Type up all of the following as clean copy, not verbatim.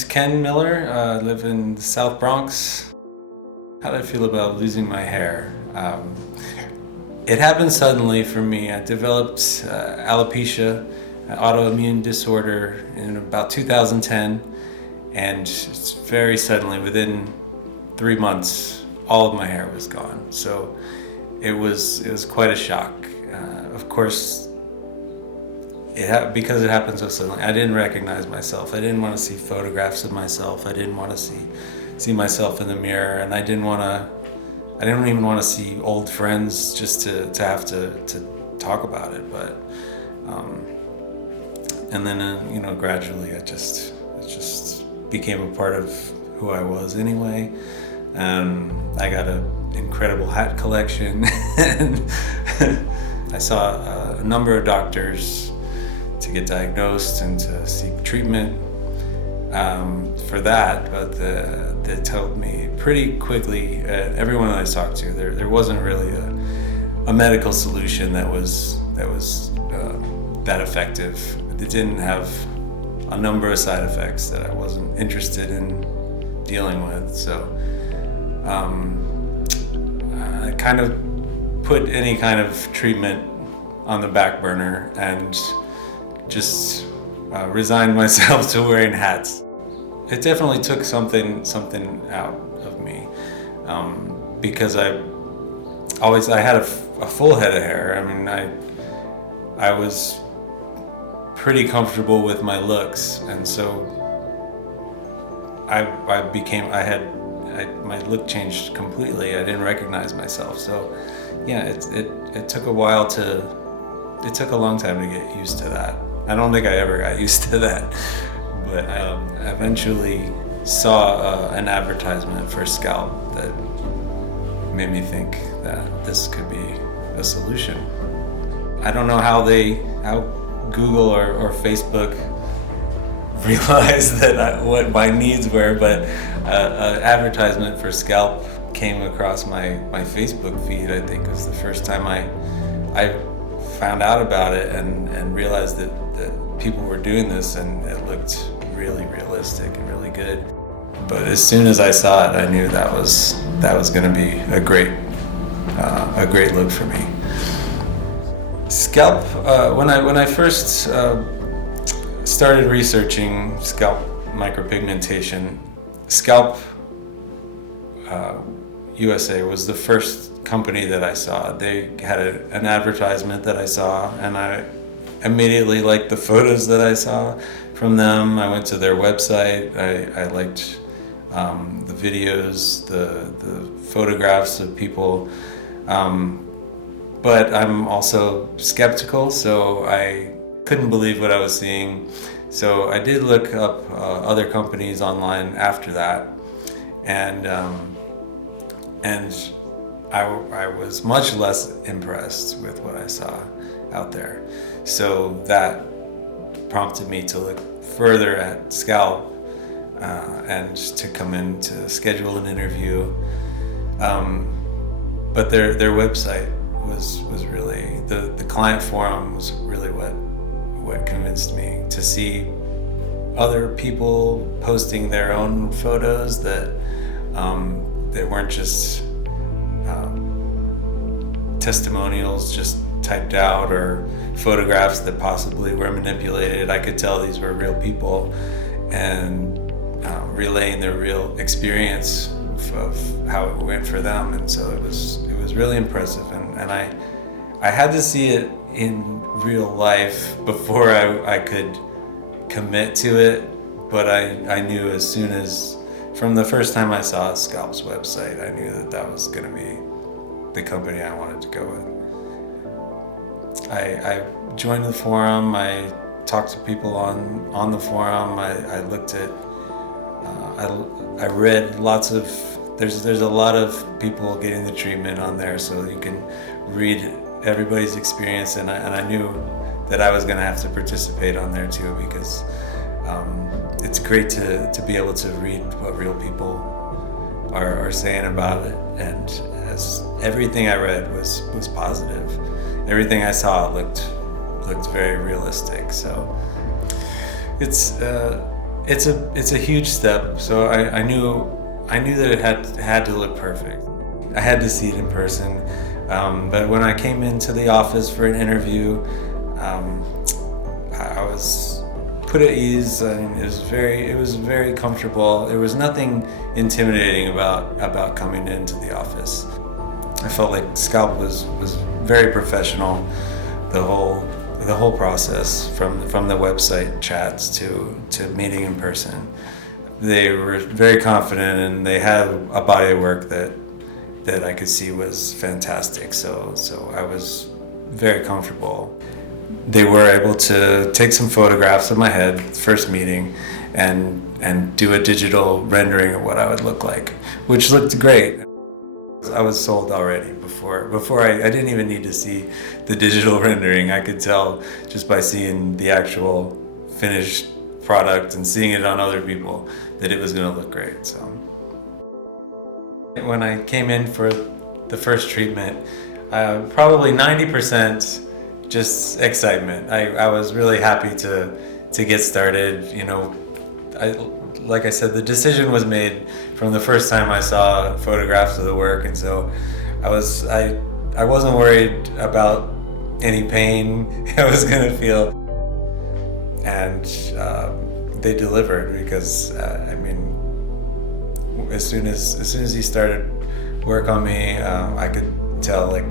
name's Ken Miller. I live in the South Bronx. How do I feel about losing my hair? It happened suddenly for me. I developed alopecia, an autoimmune disorder, in about 2010, and it's very suddenly, within 3 months, all of my hair was gone. So it was quite a shock. Of course, because it happened so suddenly, I didn't recognize myself. I didn't want to see photographs of myself. I didn't want to see myself in the mirror, and I didn't even want to see old friends just to have to talk about it. But and then gradually it just became a part of who I was anyway. I got an incredible hat collection, and I saw a number of doctors to get diagnosed and to seek treatment for that, but they told me pretty quickly, everyone that I talked to, there wasn't really a medical solution that was that effective. It didn't have a number of side effects that I wasn't interested in dealing with. So I kind of put any kind of treatment on the back burner and just resigned myself to wearing hats. It definitely took something out of me, because I had a full head of hair. I mean, I was pretty comfortable with my looks, and so my look changed completely. I didn't recognize myself. So yeah, it took a while it took a long time to get used to that. I don't think I ever got used to that, but I eventually saw an advertisement for Skalp that made me think that this could be a solution. I don't know how Google or Facebook realized what my needs were, but an advertisement for Skalp came across my Facebook feed. I think it was the first time I found out about it and realized that people were doing this, and it looked really realistic and really good. But as soon as I saw it, I knew that was going to be a great look for me. Scalp, when I first started researching scalp micropigmentation, Scalp USA was the first company that I saw. They had an advertisement that I saw, and I immediately liked the photos that I saw from them. I went to their website. I liked the videos, the photographs of people. But I'm also skeptical, so I couldn't believe what I was seeing. So I did look up other companies online after that, and I was much less impressed with what I saw out there. So that prompted me to look further at Scalp and to come in to schedule an interview. But their website was really, the client forum was really what convinced me, to see other people posting their own photos that weren't just testimonials just typed out, or photographs that possibly were manipulated. I could tell these were real people, and relaying their real experience of how it went for them. And so it was really impressive, and I had to see it in real life before I could commit to it. But I knew as soon as, from the first time I saw Scalp's website, I knew that was going to be the company I wanted to go with. I joined the forum. I talked to people on the forum. I looked at, I read lots of, there's a lot of people getting the treatment on there, so you can read everybody's experience, and I knew that I was going to have to participate on there too, because it's great to be able to read what real people are saying about it. And as everything I read was positive. Everything I saw looked very realistic. So it's It's a huge step. So I knew that it had to look perfect. I had to see it in person. But when I came into the office for an interview, I was put at ease. I mean, it was very comfortable. There was nothing intimidating about coming into the office. I felt like Skalp was very professional. The whole process, from the website chats to meeting in person. They were very confident, and they had a body of work that I could see was fantastic. So I was very comfortable. They were able to take some photographs of my head, first meeting, and do a digital rendering of what I would look like, which looked great. I was sold already before I didn't even need to see the digital rendering. I could tell just by seeing the actual finished product and seeing it on other people that it was going to look great. So when I came in for the first treatment, probably 90% just excitement. I was really happy to get started. You know, like I said, the decision was made from the first time I saw photographs of the work, and so I wasn't worried about any pain I was gonna feel, and they delivered, because I mean, as soon as he started work on me, I could tell, like,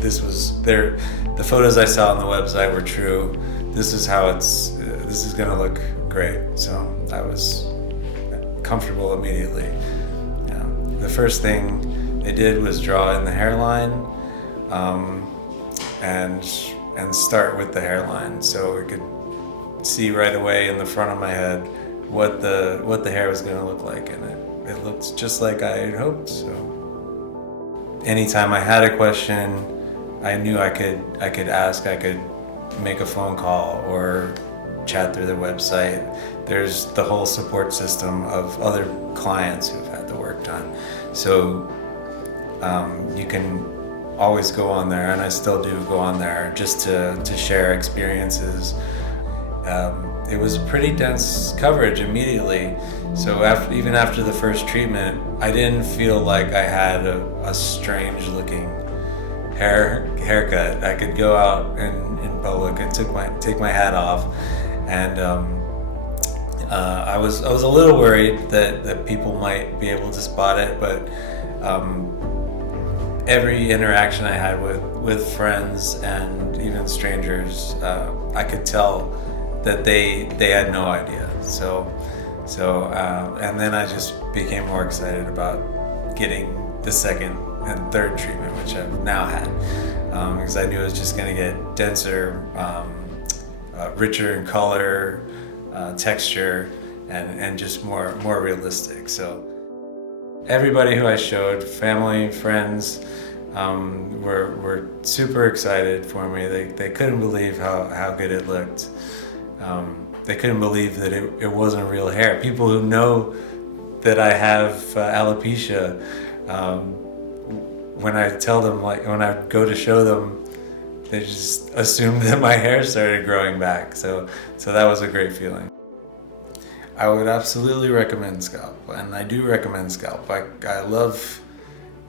this was there. The photos I saw on the website were true. This is how this is gonna look great. So I was comfortable immediately. The first thing they did was draw in the hairline, and start with the hairline, so we could see right away in the front of my head what the hair was going to look like, and it looked just like I had hoped. So anytime I had a question, I knew I could ask. I could make a phone call or chat through the website. There's the whole support system of other clients who've had the work done. So you can always go on there, and I still do go on there just to share experiences. It was pretty dense coverage immediately. So even after the first treatment, I didn't feel like I had a strange looking haircut. I could go out in public and take my hat off, and I was a little worried that people might be able to spot it, but every interaction I had with friends and even strangers, I could tell that they had no idea. So and then I just became more excited about getting the second and third treatment, which I've now had, because I knew it was just going to get denser, richer in color, texture, and just more realistic. So everybody who I showed, family, friends, were super excited for me. They couldn't believe how good it looked. They couldn't believe that it wasn't real hair. People who know that I have alopecia, when I tell them, like when I go to show them, they just assumed that my hair started growing back. So that was a great feeling. I would absolutely recommend Skalp, and I do recommend Skalp. I love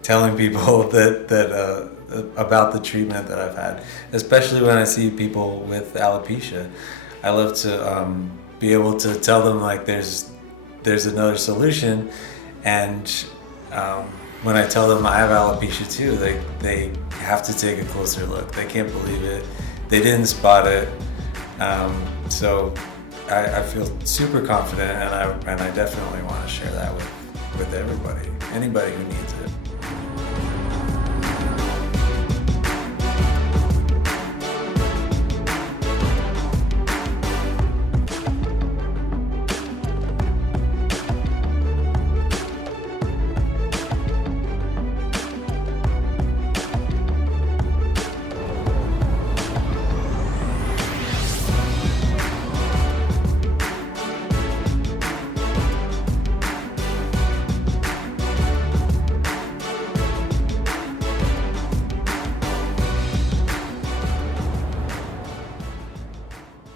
telling people that about the treatment that I've had, especially when I see people with alopecia. I love to be able to tell them, like, there's another solution, and when I tell them I have alopecia too, they have to take a closer look. They can't believe it. They didn't spot it. So I feel super confident, and I definitely want to share that with everybody, anybody who needs it.